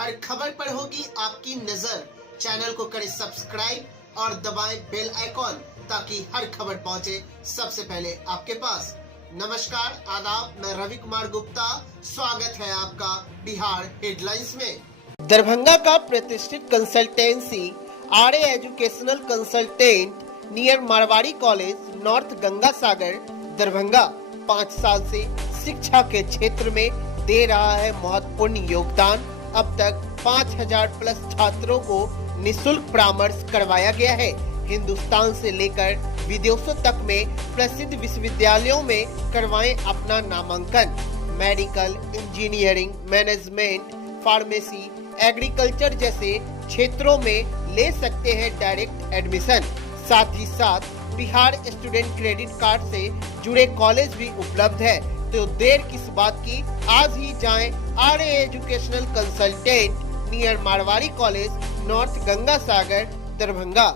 हर खबर पर होगी आपकी नजर। चैनल को करें सब्सक्राइब और दबाएं बेल आइकॉन ताकि हर खबर पहुंचे सबसे पहले आपके पास। नमस्कार, आदाब, मैं रवि कुमार गुप्ता। स्वागत है आपका बिहार हेडलाइंस में। दरभंगा का प्रतिष्ठित consultancy RA educational consultant near Marwari college north Ganga Sagar Darbhanga 5 साल से शिक्षा के क्षेत्र में दे रहा है महत्वपूर्ण योगदान। अब तक 5000 प्लस छात्रों को निःशुल्क परामर्श करवाया गया है। हिंदुस्तान से लेकर विदेशों तक में प्रसिद्ध विश्वविद्यालयों में करवाएं अपना नामांकन। Medical, engineering, management, pharmacy, agriculture जैसे क्षेत्रों में ले सकते हैं डायरेक्ट एडमिशन। साथ ही साथ बिहार स्टूडेंट क्रेडिट कार्ड से जुड़े कॉलेज भी उपलब्ध है। तो देर किस बात की, आज ही जाएं RA educational consultant near Marwari college north Ganga Sagar Darbhanga.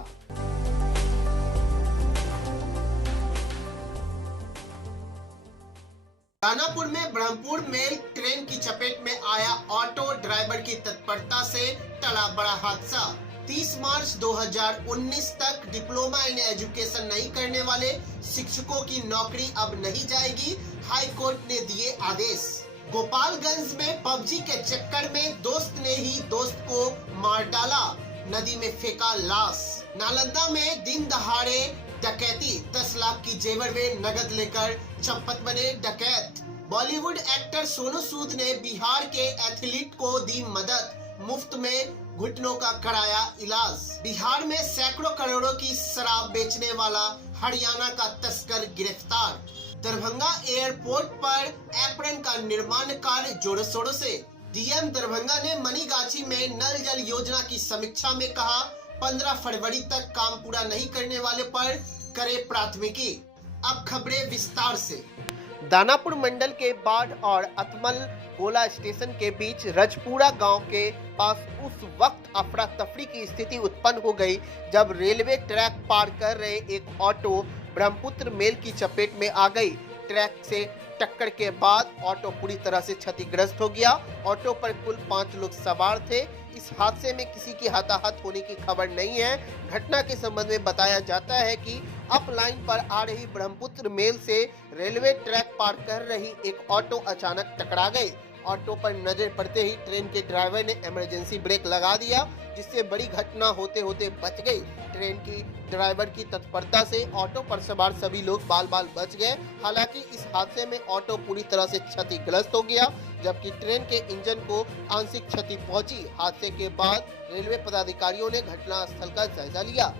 Danapur में ब्रह्मपुर मेल ट्रेन की चपेट में आया ऑटो ड्राइवर की तत्परता से टला बड़ा हादसा। 30 मार्च 2019 तक डिप्लोमा इन एजुकेशन नहीं करने वाले शिक्षकों की नौकरी अब नहीं जाएगी, हाई कोर्ट ने दिए आदेश। गोपालगंज में पबजी के चक्कर में दोस्त ने ही दोस्त को मार डाला, नदी में फेंका लाश। नालंदा में दिन दहाड़े डकैती, 10 लाख की जेवर में नगद लेकर चंपत बने डकैत। बॉलीवुड एक्टर सोनू सूद ने बिहार के एथलीट को दी मदद, मुफ्त में घुटनों का कराया इलाज। बिहार में सैकड़ों करोड़ों की शराब बेचने वाला हरियाणा का तस्कर गिरफ्तार। दरभंगा एयरपोर्ट पर एप्रन का निर्माण कार्य जोरों शोरों से। डीएम दरभंगा ने मनीगाछी में नल जल योजना की समीक्षा में कहा, 15 फरवरी तक काम पूरा नहीं करने वाले पर करे प्राथमिकी। अब खबरें विस्तार से। दानापुर मंडल के बाढ़ और अतमल गोला स्टेशन के बीच रजपुरा गांव के पास उस वक्त अफरा तफरी की स्थिति उत्पन्न हो गई जब रेलवे ट्रैक पार कर रहे एक ऑटो ब्रह्मपुत्र मेल की चपेट में आ गई। ट्रैक से टक्कर के बाद ऑटो पूरी तरह से क्षतिग्रस्त हो गया। ऑटो पर कुल 5 लोग सवार थे। इस हादसे में किसी की हताहत होने की खबर नहीं है। घटना के संबंध में बताया जाता है कि अप लाइन पर आ रही ब्रह्मपुत्र मेल से रेलवे ट्रैक पार कर रही एक ऑटो अचानक टकरा गई। ऑटो पर नजर पड़ते ही ट्रेन के ड्राइवर ने इमरजेंसी ब्रेक लगा दिया, जिससे बड़ी घटना होते होते बच गई। ट्रेन की ड्राइवर की तत्परता से ऑटो पर सवार सभी लोग बाल बाल बच गए। हालांकि इस हादसे में ऑटो पूरी तरह से क्षतिग्रस्त हो गया, जबकि ट्रेन के इंजन को आंशिक क्षति पहुंची। हादसे के बाद रेलवे पदाधिकारियों ने घटनास्थल का जायजा लिया।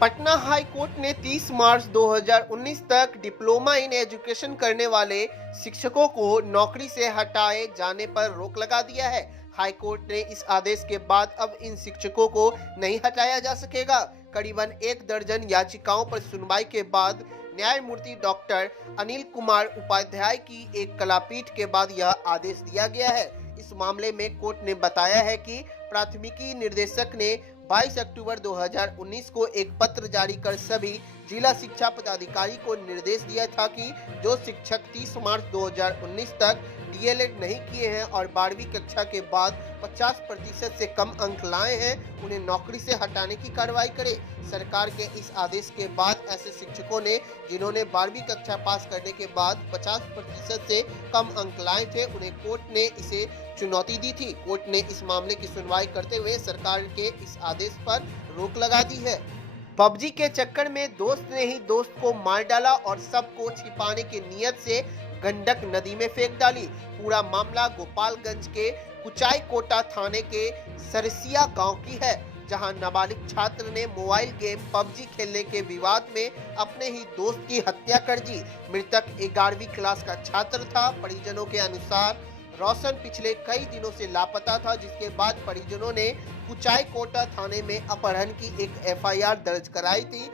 पटना हाई कोर्ट ने 30 मार्च 2019 तक डिप्लोमा इन एजुकेशन करने वाले शिक्षकों को नौकरी से हटाए जाने पर रोक लगा दिया है। हाई कोर्ट ने इस आदेश के बाद अब इन शिक्षकों को नहीं हटाया जा सकेगा। करीबन 1 दर्जन याचिकाओं पर सुनवाई के बाद न्यायमूर्ति डॉक्टर अनिल कुमार उपाध्याय की एक कलापीठ के बाद यह आदेश दिया गया है। इस मामले में कोर्ट ने बताया है कि प्राथमिकी निर्देशक ने 22 अक्टूबर 2019 को एक पत्र जारी कर सभी जिला शिक्षा पदाधिकारी को निर्देश दिया था कि जो शिक्षक 30 मार्च 2019 तक डीएलएड नहीं किए हैं और 12वीं कक्षा के बाद 50% से कम अंक लाए हैं, उन्हें नौकरी से हटाने की कार्रवाई करे। सरकार के इस आदेश के बाद ऐसे शिक्षकों ने जिन्होंने 12वीं कक्षा पास करने के बाद 50% से कम अंक लाए थे, उन्हें कोर्ट ने इसे चुनौती दी थी। कोर्ट ने इस मामले की सुनवाई करते हुए सरकार के इस आदेश पर रोक लगा दी है। पबजी के चक्कर में दोस्त ने ही दोस्त को मार डाला और सबको छिपाने की नियत से गंडक नदी में फेंक डाली। पूरा मामला गोपालगंज के कुचाई कोटा थाने के सरसिया गांव की है, जहां नाबालिग छात्र ने मोबाइल गेम पबजी खेलने के विवाद में अपने ही दोस्त की हत्या कर दी। मृतक 11वीं क्लास का छात्र था। परिजनों के अनुसार रोशन पिछले कई दिनों से लापता था, जिसके बाद परिजनों ने कुचाई कोटा थाने में अपहरण की एक एफआईआर दर्ज कराई थी।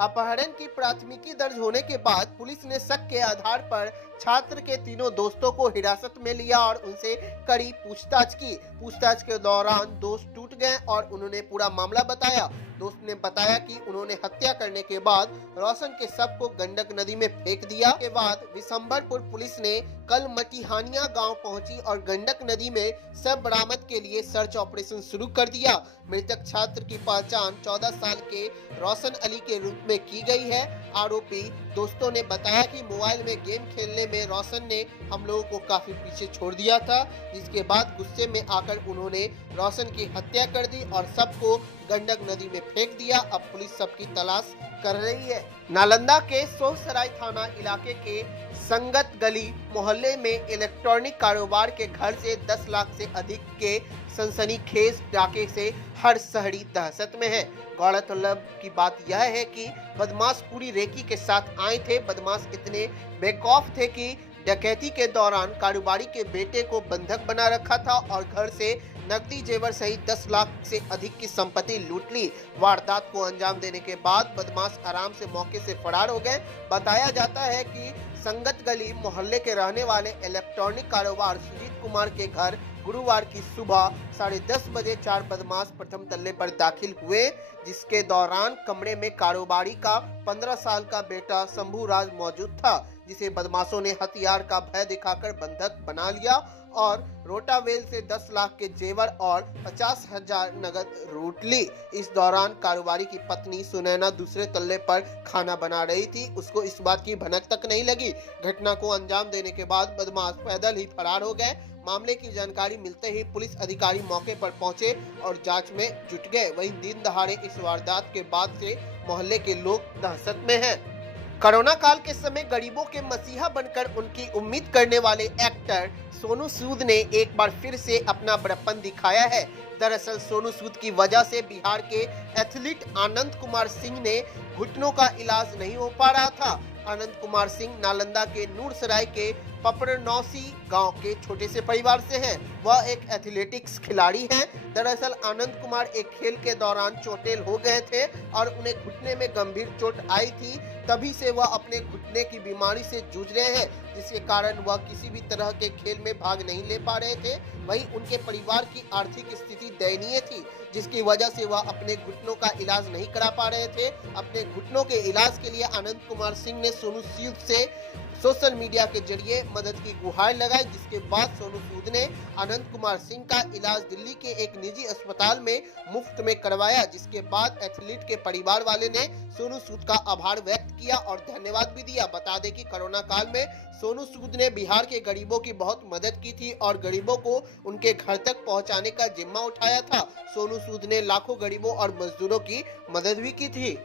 अपहरण की प्राथमिकी दर्ज होने के बाद पुलिस ने शक के आधार पर छात्र के तीनों दोस्तों को हिरासत में लिया और उनसे कड़ी पूछताछ की। पूछताछ के दौरान दोस्त टूट गए और उन्होंने पूरा मामला बताया। दोस्त ने बताया कि उन्होंने हत्या करने के बाद रोशन के शव को गंडक नदी में फेंक दिया। के बाद विशंबरपुर पुलिस ने कल मटिहानिया गांव पहुंची और गंडक नदी में शव बरामद के लिए सर्च ऑपरेशन शुरू कर दिया। मृतक छात्र की पहचान 14 साल के रोशन अली के रूप में की गई है। आरोपी दोस्तों ने बताया कि मोबाइल में गेम खेलने में रोशन ने हम लोगों को काफी पीछे छोड़ दिया था, जिसके बाद गुस्से में आकर उन्होंने रोशन की हत्या कर दी और सबको गंडक नदी में फेंक दिया। अब पुलिस सबकी तलाश कर रही है। नालंदा के सोहसराय थाना इलाके के संगत गली मोहल्ले में इलेक्ट्रॉनिक कारोबार के घर से 10 लाख से अधिक के सनसनीखेज डाके से हर शहरी दहशत में है। गौरतलब की बात यह है कि बदमाश पूरी रेकी के साथ आए थे। बदमाश इतने बेखौफ थे कि डकैती के दौरान कारोबारी के बेटे को बंधक बना रखा था और घर से नकदी जेवर सहित 10 लाख से अधिक की संपत्ति लूट ली। वारदात को अंजाम देने के बाद बदमाश आराम से मौके से फरार हो गए। बताया जाता है कि संगत गली मोहल्ले के रहने वाले इलेक्ट्रॉनिक कारोबार सुजीत कुमार के घर गुरुवार की सुबह 10:30 बजे 4 बदमाश प्रथम तल्ले पर दाखिल हुए, जिसके दौरान कमरे में कारोबारी का 15 साल का बेटा शंभू राज मौजूद था, जिसे बदमाशों ने हथियार का भय दिखाकर बंधक बना लिया और रोटावेल से 10 लाख के जेवर और 50,000 नगद लूट ली। इस दौरान कारोबारी की पत्नी सुनैना दूसरे तल्ले पर खाना बना रही थी। उसको इस बात की भनक तक नहीं लगी। घटना को अंजाम देने के बाद बदमाश पैदल ही फरार हो गए। मामले की जानकारी मिलते ही पुलिस अधिकारी मौके पर पहुंचे और जांच में जुट गए। वहीं दिन दहाड़े इस वारदात के बाद से मोहल्ले के लोग दहशत में हैं। कोरोना काल के समय गरीबों के मसीहा बनकर उनकी उम्मीद करने वाले एक्टर सोनू सूद ने एक बार फिर से अपना बड़प्पन दिखाया है। दरअसल सोनू सूद की वजह से बिहार के एथलीट आनंद कुमार सिंह ने घुटनों का इलाज नहीं हो पा रहा था। आनंद कुमार सिंह नालंदा के नूरसराय के पपरनौसी गांव के छोटे से परिवार से हैं। वह एक एथलेटिक्स खिलाड़ी हैं। दरअसल आनंद कुमार एक खेल के दौरान चोटिल हो गए थे और उन्हें घुटने में गंभीर चोट आई थी। तभी से वह अपने घुटने की बीमारी से जूझ रहे हैं, जिसके कारण वह किसी भी तरह के खेल में भाग नहीं ले पा रहे थे। वहीं उनके परिवार की आर्थिक स्थिति दयनीय थी, जिसकी वजह से वह अपने घुटनों का इलाज नहीं करा पा रहे थे। अपने घुटनों के इलाज के लिए आनंद कुमार सिंह ने सोनू सूद से सोशल मीडिया के जरिए मदद की गुहार लगाई, जिसके बाद सोनू सूद ने आनंद कुमार सिंह का इलाज दिल्ली के एक निजी अस्पताल में मुफ्त में करवाया, जिसके बाद एथलीट के परिवार वाले ने सोनू सूद का आभार व्यक्त किया और धन्यवाद भी दिया। बता दें कि कोरोना काल में सोनू सूद ने बिहार के गरीबों की बहुत मदद की थी और गरीबों को उनके घर तक पहुंचाने का जिम्मा उठाया था। सोनू सूद ने लाखों गरीबों और मजदूरों की मदद भी की थी।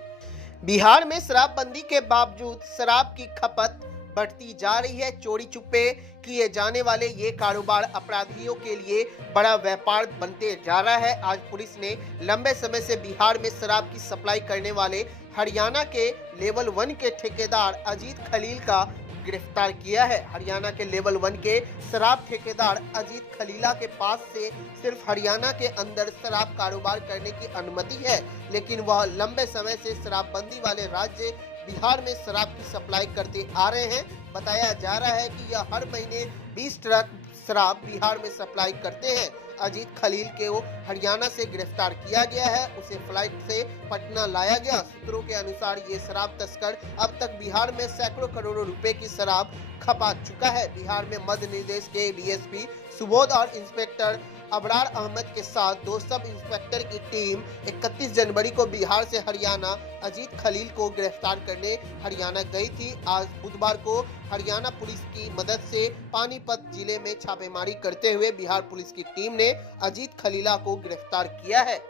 बिहार में शराबबंदी के बावजूद शराब की खपत बढ़ती जा रही है। चोरी छुपे किए जाने वाले ये कारोबार अपराधियों के लिए बड़ा व्यापार बनते जा रहा है। आज पुलिस ने लंबे समय से बिहार में शराब की सप्लाई करने वाले हरियाणा के लेवल 1 के ठेकेदार अजीत खलील का गिरफ्तार किया है। हरियाणा के लेवल 1 के शराब ठेकेदार अजीत खलीला के पास से सिर्फ हरियाणा के अंदर शराब कारोबार करने की अनुमति है, लेकिन वह लंबे समय से शराबबंदी वाले राज्य बिहार में शराब की सप्लाई करते आ रहे हैं। बताया जा रहा है कि यह हर महीने 20 ट्रक शराब बिहार में सप्लाई करते हैं। अजीत खलील को हरियाणा से गिरफ्तार किया गया है। उसे फ्लाइट से पटना लाया गया। सूत्रों के अनुसार ये शराब तस्कर अब तक बिहार में सैकड़ों करोड़ों रुपए की शराब खपा चुका है। बिहार में मध्य निर्देश के डीएसपी सुबोध और इंस्पेक्टर अबरार अहमद के साथ 2 सब इंस्पेक्टर की टीम 31 जनवरी को बिहार से हरियाणा अजीत खलील को गिरफ्तार करने हरियाणा गई थी। आज बुधवार को हरियाणा पुलिस की मदद से पानीपत जिले में छापेमारी करते हुए बिहार पुलिस की टीम ने अजीत खलीला को गिरफ्तार किया है।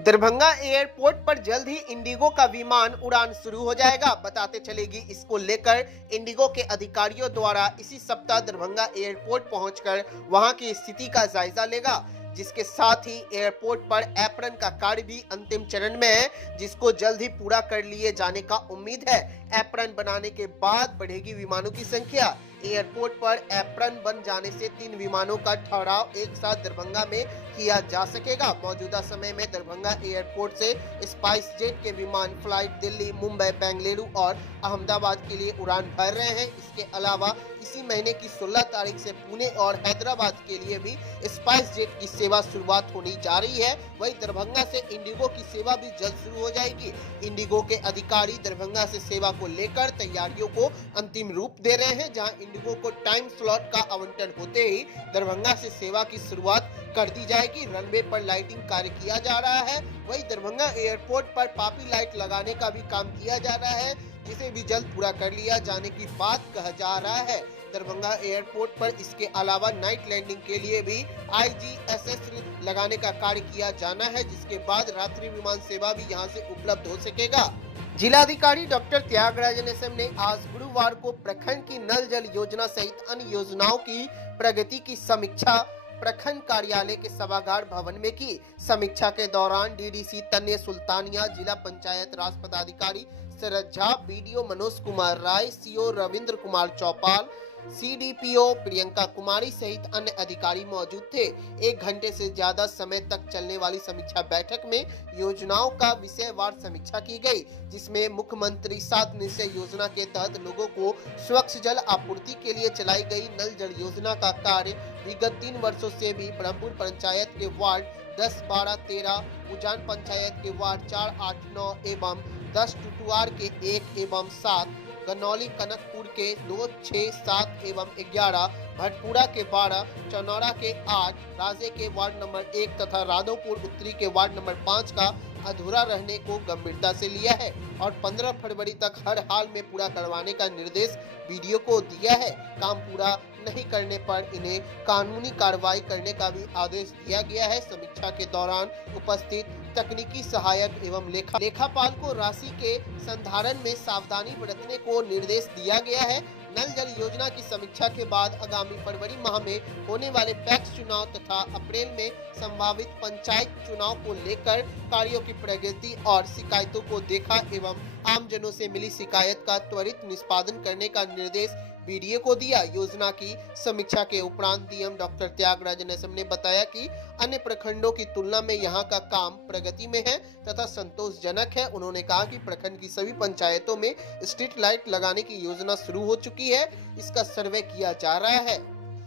दरभंगा एयरपोर्ट पर जल्द ही इंडिगो का विमान उड़ान शुरू हो जाएगा। बताते चलेगी इसको लेकर इंडिगो के अधिकारियों द्वारा इसी सप्ताह दरभंगा एयरपोर्ट पहुंचकर वहां की स्थिति का जायजा लेगा, जिसके साथ ही एयरपोर्ट पर एप्रन का कार्य भी अंतिम चरण में है, जिसको जल्द ही पूरा कर लिए जाने का उम्मीद है। एप्रन बनाने के बाद बढ़ेगी विमानों की संख्या। एयरपोर्ट पर एप्रन बन जाने से 3 विमानों का ठहराव एक साथ दरभंगा में किया जा सकेगा। मौजूदा समय में दरभंगा एयरपोर्ट से स्पाइस जेट के विमान फ्लाइट दिल्ली, मुंबई, बेंगलुरु और अहमदाबाद के लिए उड़ान भर रहे हैं। इसके अलावा इसी महीने की 16 तारीख से पुणे और हैदराबाद के लिए भी स्पाइस जेट की सेवा शुरुआत होने जा रही है। वहीं दरभंगा से इंडिगो की सेवा भी जल्द शुरू हो जाएगी। इंडिगो के अधिकारी दरभंगा से सेवा को लेकर तैयारियों को अंतिम रूप दे रहे हैं, जहां इंडिगो को टाइम स्लॉट का आवंटन होते ही दरभंगा से सेवा की शुरुआत कर दी जाएगी। रनवे पर लाइटिंग कार्य किया जा रहा है। वहीं दरभंगा एयरपोर्ट पर पापी लाइट लगाने का भी काम किया जा रहा है, जिसे भी जल्द पूरा कर लिया जाने की बात कहा जा रहा है। दरभंगा एयरपोर्ट पर इसके अलावा नाइट लैंडिंग के लिए भी IGSS लगाने का कार्य किया जाना है, जिसके बाद रात्रि विमान सेवा भी यहां से उपलब्ध हो सकेगा। जिलाधिकारी डॉक्टर त्यागराजन एसएम ने आज गुरुवार को प्रखंड की नल जल योजना सहित अन्य योजनाओं की प्रगति की समीक्षा प्रखंड कार्यालय के सभागार भवन में की। समीक्षा के दौरान डीडीसी तन्य सुल्तानिया, जिला पंचायत राज पदाधिकारी शरद झा, BDO मनोज कुमार राय, CO रविंद्र कुमार चौपाल, CDPO प्रियंका कुमारी सहित अन्य अधिकारी मौजूद थे। 1 घंटे से ज्यादा समय तक चलने वाली समीक्षा बैठक में योजनाओं का विषयवार समीक्षा की गई, जिसमें मुख्यमंत्री 7 निश्चय योजना के तहत लोगों को स्वच्छ जल आपूर्ति के लिए चलाई गई नल जल योजना का कार्य विगत 3 वर्षों से भी ब्रह्मपुर पंचायत के वार्ड 10, 12, 13, उजान पंचायत के वार्ड 4, 8, 9 एवं 10, टुटुआर के 1 एवं 7, गनौली कनकपुर के 2, 6, 7 एवं 11, भटपुरा के 12, चनौरा के 8, राजे के वार्ड नंबर 1 तथा राधोपुर उत्तरी के वार्ड नंबर 5 का अधूरा रहने को गंभीरता से लिया है और 15 फरवरी तक हर हाल में पूरा करवाने का निर्देश BDO को दिया है। काम पूरा नहीं करने पर इन्हें कानूनी कार्रवाई करने का भी आदेश दिया गया है। समीक्षा के दौरान उपस्थित तकनीकी सहायक एवं लेखापाल को राशि के संधारण में सावधानी बरतने को निर्देश दिया गया है। नल जल योजना की समीक्षा के बाद आगामी फरवरी माह में होने वाले पैक्स चुनाव तथा अप्रैल में संभावित पंचायत चुनाव को लेकर कार्यों की प्रगति और शिकायतों को देखा एवं आमजनों से मिली शिकायत का त्वरित निष्पादन करने का निर्देश BDO को दिया। योजना की समीक्षा के उपरांत DM डॉक्टर त्यागराजन एसएम ने बताया कि अन्य प्रखंडों की तुलना में यहां का काम प्रगति में है तथा संतोषजनक है। उन्होंने कहा कि प्रखंड की सभी पंचायतों में स्ट्रीट लाइट लगाने की योजना शुरू हो चुकी है, इसका सर्वे किया जा रहा है।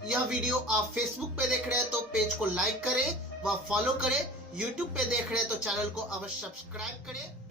यह वीडियो आप फेसबुक पे देख रहे हैं तो पेज को लाइक करें व फॉलो करें, यूट्यूब पे देख रहे हैं तो चैनल को अवश्य सब्सक्राइब करें।